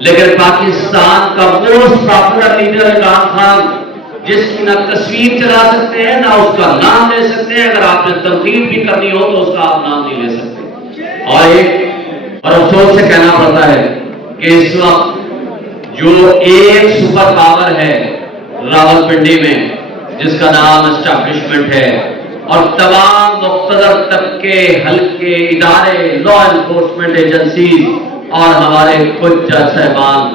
لیکن پاکستان کا most popular leader Imran Khan, جس کی نہ تصویر چلا سکتے ہیں نہ اس کا نام لے سکتے ہیں، اگر آپ نے تنقید بھی کرنی ہو تو اس کا آپ نام نہیں لے سکتے۔ اور افسوس سے کہنا پڑتا ہے کہ اس وقت جو ایک سپر پاور ہے راولپنڈی میں، جس کا نام اسٹیبلشمنٹ ہے، اور تمام مقتدر طبقے، حلقے، ادارے، لا انفورسمنٹ ایجنسیز اور ہمارے خود جج صاحبان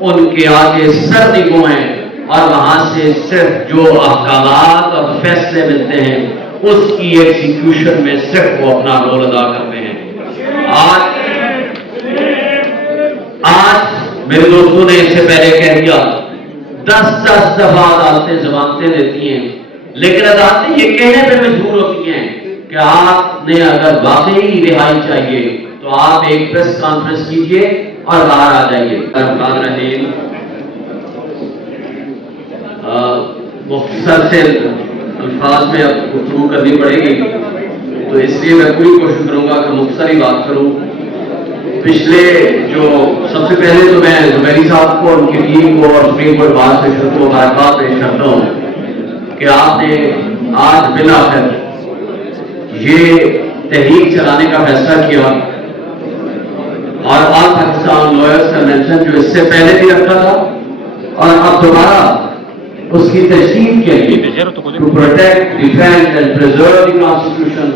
ان کے آگے سر نگو ہیں، اور وہاں سے صرف جو احکامات اور فیصلے ملتے ہیں اس کی ایگزیکیوشن میں صرف وہ اپنا رول ادا کرتے ہیں۔ آج میرے دوستوں نے اس سے پہلے کہہ دیا، 10 دفعہ عدالتیں ضمانتیں دیتی ہیں، لیکن عدالتیں یہ کہنے پہ مجبور ہوتی ہیں کہ آپ نے اگر واقعی رہائی چاہیے تو آپ ایک پریس کانفرنس کیجئے اور باہر آ جائیے۔ الرحمن الرحیم، مختصر سے الفاظ میں اب گفتگو کرنی پڑے گی، تو اس لیے میں پوری کوشش کروں گا کہ مختصر ہی بات کروں۔ پچھلے سب سے پہلے تو میں زبیری صاحب کو، ان کی ٹیم کو اور سپریم کورٹ بار سے شکر و مبارکباد پیش کرتا ہوں کہ آپ نے آج بالآخر یہ تحریک چلانے کا فیصلہ کیا، اور آل پاکستان لائرز کنونشن جو اس سے پہلے بھی رکھا تھا اور اب دوبارہ اس کی تشہیر کے لیے to protect, defend and preserve the constitution,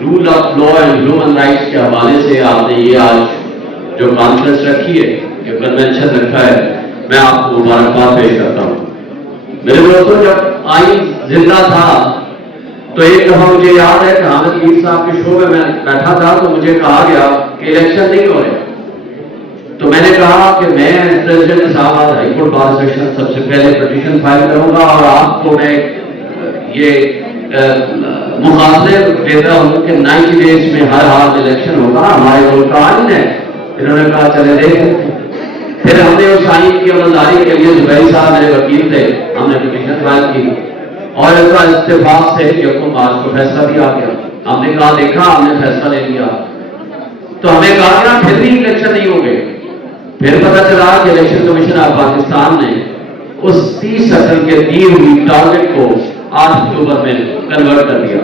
rule of law and human rights کے حوالے سے آپ نے یہ آج جو کانفرنس رکھی ہے، جو کنونشن رکھا ہے، میں آپ کو مبارکباد پیش کرتا ہوں۔ میرے دوستوں، جب آئین زندہ تھا تو ایک دفعہ مجھے یاد ہے کہ حامد میر صاحب کے شو میں بیٹھا تھا تو مجھے کہا گیا کہ الیکشن نہیں ہو رہے، تو میں نے کہا کہ میں پریزیڈنٹ صاحب آج ہائی کورٹ بار سیشن سب سے پہلے پٹیشن فائل کروں گا، اور آپ کو میں یہ مخاطرے دیتا ہوں کہ 90 ڈیز میں ہر حال الیکشن ہوگا، ہمارے ملک کا آئین ہے۔ انہوں نے کہا چلے دیکھیں۔ پھر ہم نے اس آئین کی عملداری کے لیے، زبیری صاحب میرے وکیل تھے، ہم نے پٹیشن فائل کی، اور اس کا اتفاق سے یکم مارچ کو فیصلہ بھی آ گیا۔ ہم نے کہا دیکھا، ہم نے فیصلہ لے لیا، تو ہمیں کہا گیا پھر بھی الیکشن نہیں ہو گئے۔ پھر پتہ چلا کہ الیکشن کمیشن آف پاکستان نے اس 30 اپریل کے دی ہوئی ٹارگٹ کو 8 اکتوبر میں کنورٹ کر دیا۔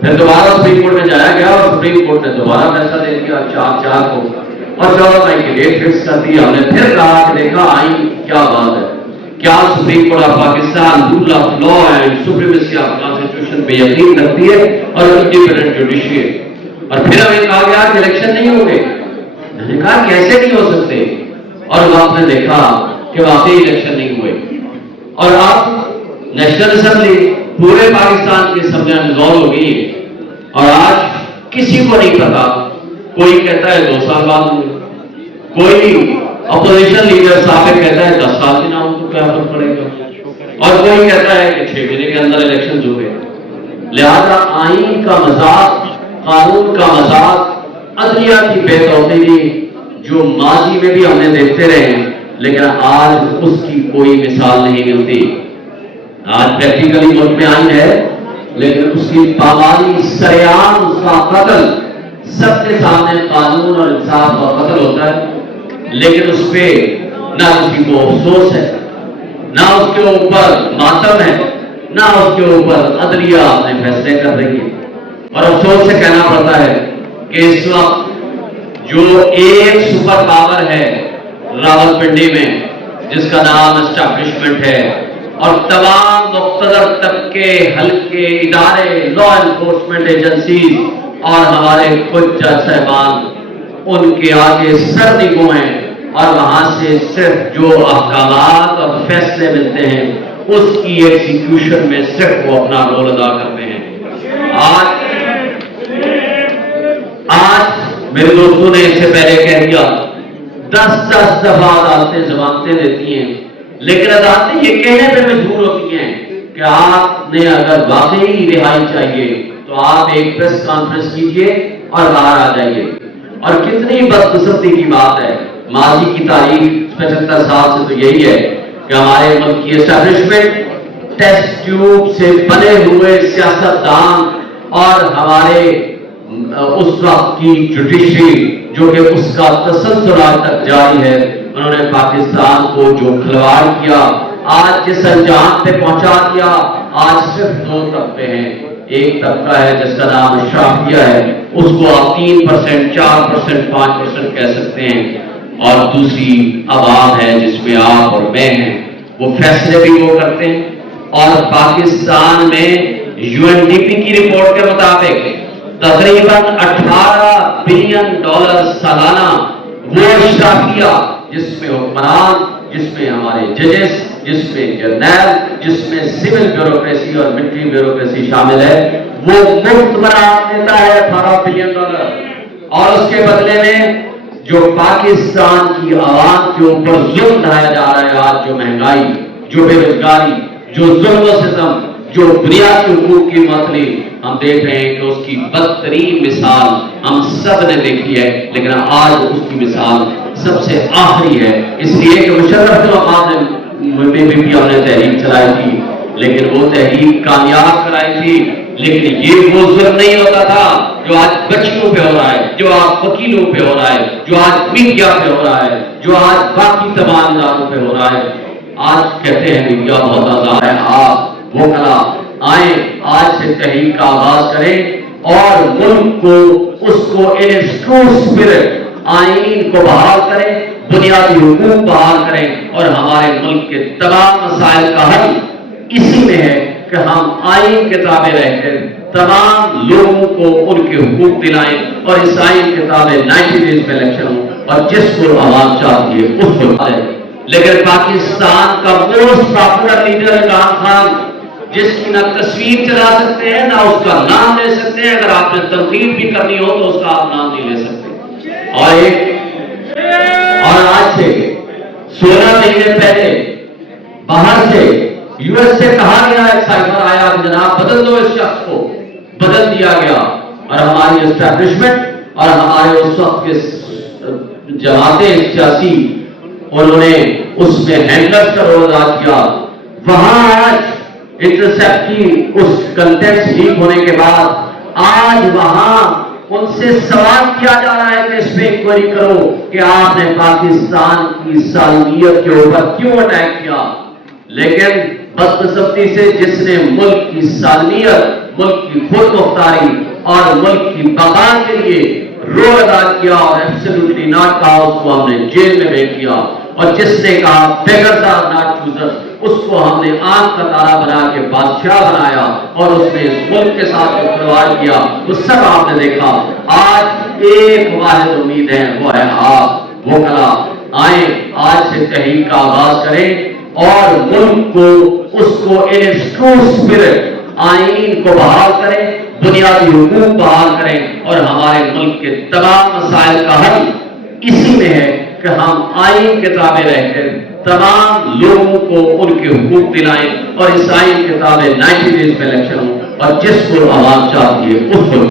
پھر دوبارہ سپریم کورٹ میں جایا گیا، اور سپریم کورٹ نے دوبارہ فیصلہ دے دیا 4/4 کو، اور 14 مئی کی ڈیٹ فکس کر دی۔ ہم نے پھر کہا کہ دیکھا آئین کیا بات ہے، کیا supreme court of Pakistan rule of law and supremacy of constitution پہ یقین کرتی ہے، اور انڈیپینڈنٹ جوڈیشری۔ اور پھر ہمیں کہا گیا کہ الیکشن نہیں ہوں گے۔ میں نے کہا کیسے نہیں ہو سکتے، اور آپ نے دیکھا کہ واقعی الیکشن نہیں ہوئے۔ اور اب نیشنل اسمبلی پورے پاکستان کی اسمبلیاں ڈسالو ہو گئی، اور آج کسی کو نہیں پتا، کوئی کہتا ہے 2 سال بعد ہوئے، کوئی اپوزیشن لیڈر صاحب کہتا ہے 10 سال بھی نہ ہو تو کیا فرق پڑے گا، اور کوئی کہتا ہے کہ 6 مہینے کے اندر الیکشن ہوئے۔ لہذا آئین کا مذاق، قانون کا مذاق، عدلیہ کی بے توقیری جو ماضی میں بھی ہم نے دیکھتے رہے ہیں، لیکن آج اس کی کوئی مثال نہیں ملتی۔ آج پریکٹیکلی ملک میں آئین ہے، لیکن اس کی پامالی، سرعام اس کا قتل، سب کے سامنے قانون اور انصاف کا قتل ہوتا ہے، لیکن اس پہ نہ کسی کو افسوس ہے، نہ اس کے اوپر ماتم ہے، نہ اس کے اوپر عدلیہ اپنے فیصلے کر رہی ہے۔ اور افسوس سے کہنا پڑتا ہے کہ اس وقت جو ایک سپر پاور ہے راولپنڈی میں، جس کا نام اسٹیبلشمنٹ ہے، اور تمام مقتدر طبقے، حلقے، ادارے، لا انفورسمنٹ ایجنسیز اور ہمارے خود جج صاحبان ان کے آگے سر نگو ہیں، اور وہاں سے صرف جو احکامات اور فیصلے ملتے ہیں اس کی ایگزیکیوشن میں صرف وہ اپنا رول ادا کرتے ہیں۔ آج میرے دوستوں نے اس سے پہلے کہہ دیا، 10 دفعہ عدالتیں ضمانتیں دیتی ہیں، لیکن عدالتیں یہ کہنے پہ مجبور ہوتی ہیں کہ آپ نے اگر واقعی رہائی چاہیے تو آپ ایک پریس کانفرنس کیجئے اور باہر آ جائیے۔ اور کتنی بدقسمتی کی بات ہے، ماضی کی تاریخ 75 سال سے تو یہی ہے کہ ہمارے ملک کی اسٹیبلشمنٹ ٹیسٹ ٹیوب سے بنے ہوئے سیاستدان اور ہمارے اس وقت کی جوڈیشری جو کہ اس کا تسلسل آج تک جاری ہے. انہوں نے پاکستان کو جو کھلواڑ کیا، آج جس انجام پہ پہنچا دیا، آج صرف دو طبقے ہیں. ایک طبقہ ہے جس کا نام اشرافیہ ہے، اس کو آپ 3%، 4%، 5% کہہ سکتے ہیں، اور دوسری عوام ہے جس میں آپ اور میں ہیں. وہ فیصلے بھی وہ کرتے ہیں. اور پاکستان میں UNDP کی رپورٹ کے مطابق تقریباً $18 بلین سالانہ وہ اشرافیہ جس میں حکمران، جس میں ہمارے ججز، جس میں جرنیل، جس میں سول بیوروکریسی اور ملٹری بیوروکریسی شامل ہے، وہ مفت برآمد دیتا ہے $18 بلین. اور اس کے بدلے میں جو پاکستان کی عوام کے اوپر ظلم ڈھایا جا رہا ہے، آج جو مہنگائی، جو بے روزگاری، جو ظلم و ستم، جو بنیادی حقوق کی معطلی، ہم دیکھ رہے ہیں کہ اس کی بدترین مثال ہم سب نے دیکھی ہے، لیکن آج اس کی مثال سب سے آخری ہے. اس لیے کہ مشرف کے مقام میں بھی ہم نے تحریک چلائی تھی، لیکن وہ تحریک کامیاب کرائی تھی. لیکن یہ وہ ظلم نہیں ہوتا تھا جو آج بچیوں پہ ہو رہا ہے، جو آج وکیلوں پہ ہو رہا ہے، جو آج میڈیا پہ ہو رہا ہے، جو آج باقی تمام اداروں پہ ہو رہا ہے. آج کہتے ہیں میڈیا بہت آزاد ہے. آپ وہ کلا آئیں، آج سے تحریک کا آغاز کریں اور ملک کو، اس کو ان اٹس ٹرو اسپرٹ، آئین کو بحال کریں، بنیادی حقوق بحال کریں، اور ہمارے ملک کے تمام مسائل کا حل اسی میں ہے کہ ہم آئین کے تابع رہ کر تمام لوگوں کو ان کے حقوق دلائیں، اور اس آئین کے تابع 90 ڈیز میں الیکشن ہو، اور جس کو عوام چاہتی ہے اس کو دیں. لیکن پاکستان کا most popular leader Imran Khan, جس کی نہ تصویر چلا سکتے ہیں نہ اس کا نام لے سکتے ہیں، اگر آپ نے تنقید بھی کرنی ہو تو اس کا آپ نام نہیں لے سکتے. اور آج سے 16 مہینے پہلے باہر سے US سے کہا گیا، ایک سائبر آیا کہ جناب بدل دو اس شخص کو، بدل دیا گیا. اور ہماری اسٹیبلشمنٹ اور ہمارے اس وقت کے جماعتیں سیاسی، انہوں نے اس میں ہینڈلرز کا رول ادا کیا. وہاں آج انٹرسیپٹ کی اس کنٹیکٹ لیک ہونے کے بعد آج وہاں ان سے سوال کیا جا رہا ہے کہ اس پہ انکوائری کرو کہ آپ نے پاکستان کی سالمیت کے اوپر کیوں اٹیک کیا. لیکن بدقسمتی سے جس نے ملک کی سالمیت، ملک کی خود مختاری اور ملک کی بقا کے لیے رول ادا کیا اور ایبسلیوٹلی ناٹ کہا، اس کو ہم نے جیل میں بھیج دیا. اور جس نے کہا بیگرز آر ناٹ چوزرز، اس کو ہم نے آنکھ کا تارا بنا کے بادشاہ بنایا، اور اس نے اس ملک کے ساتھ جو کھلواڑ کیا وہ سب آپ نے دیکھا. آج ایک واحد امید ہے، وہ ہے آپ وہ کلا آئیں، آج سے تحریک کا آغاز کریں اور ملک کو، اس کو ان اٹس ٹرو اسپرٹ، آئین کو بحال کریں، بنیادی حقوق بحال کریں، اور ہمارے ملک کے تمام مسائل کا حل اسی میں ہے کہ ہم آئین کے تابع رہ کر تمام لوگوں کو ان کے حقوق دلائیں، اور اس آئین کے تابع 90 ڈیز میں الیکشن ہو، اور جس کو عوام چاہتی ہے اس کو